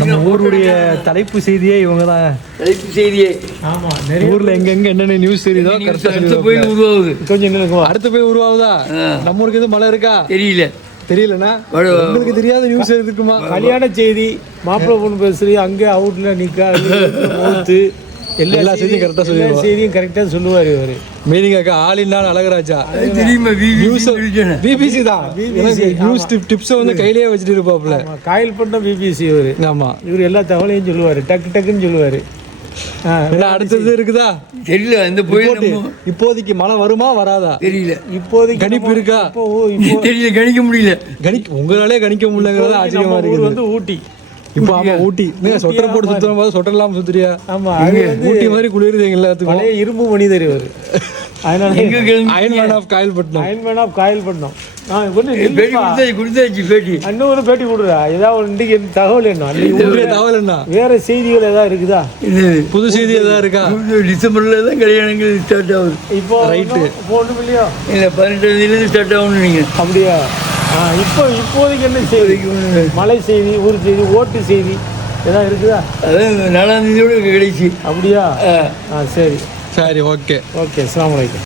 நம்ம ஊருடைய தலைப்பு செய்தியே இவங்க தான் தலைப்பு செய்தியே. நிறைய ஊர்ல எங்கெங்க என்னென்ன நியூஸ் தெரியுதோ அடுத்த போய் உருவாகுது. கொஞ்சம் எங்களுக்கு அடுத்த போய் உருவாகுதா? நம்ம ஊருக்கு எதுவும் மழை இருக்கா? தெரியல. தெரியலண்ணா உங்களுக்கு தெரியாத நியூஸ் இருக்குமா கல்யாண செய்தி மாப்பிள்ளை பொண்ணு பேசுறது அங்கே அவுட்ல நிக்கா மூத்து எல்லா செய்தியும் எல்லா சொல்லிடுவார். செய்தியும் கரெக்டாக சொல்லுவார் இவர். மீனிங் அக்கா ஆளில்லான் அழகராஜா. அது தெரியுமா பிபிசி தான். நியூஸ் டிப்ஸை வந்து கையிலேயே வச்சுட்டு இருப்பாப்ல காயல் பண்ண பிபிசி இவர். ஆமா. இவர் எல்லா தகவலையும் சொல்லுவார். டக்கு டக்குன்னு சொல்லுவார். அடுத்தது இருக்குதா? தெரியல அந்த போய் நம்ம இப்போதைக்கு மழை வருமா வராதா? தெரியல. இப்போதைக்கு கணிப்பு இருக்கா? தெரியல கணிக்க முடியல. கணிக்க உங்களாலே கணிக்க முடியலங்கிறது ஆச்சரியமா இருக்குது. வந்து ஊட்டி. இப்போ ஆமா ஊட்டி. நீங்க சொட்டர் போட்டு சுத்துற போது சொட்டர் இல்லாம சுத்துறியா? ஆமா ஊட்டி மாதிரி குளிருது எங்க எல்லாத்துக்கும். பழைய இரும்பு மனிதர் இவர். அதனால எங்க கிளம்பி iron man of Kayalpattinam iron man of Kayal பண்ணோம் நான் கொஞ்சம் பேட்டி கொடுறா. ஏதாவது ஒரு இன்றைக்கு தகவல் என்ன? தகவல் என்ன? வேற செய்திகள் ஏதாவது இருக்குதா? புது செய்தி ஏதாவது இருக்கா? டிசம்பர்ல தான் கல்யாணங்கள் ஸ்டார்ட் ஆகுது. இப்போ இப்போ ஒன்றும் இல்லையா இல்லை பதினெட்டாம் தேதியிலேருந்து ஸ்டார்ட் ஆகணும் நீங்கள் அப்படியா? இப்போ இப்போதைக்கு என்ன செய்தி? மலை செய்தி ஊர் செய்தி ஓட்டு செய்தி ஏதாவது இருக்குதா? அதான் நாலாம் தேதியோட கடைசி. அப்படியா? ஆ. ஆ சரி. சரி ஓகே. ஓகே அஸ்ஸலாமு அலைக்கும்.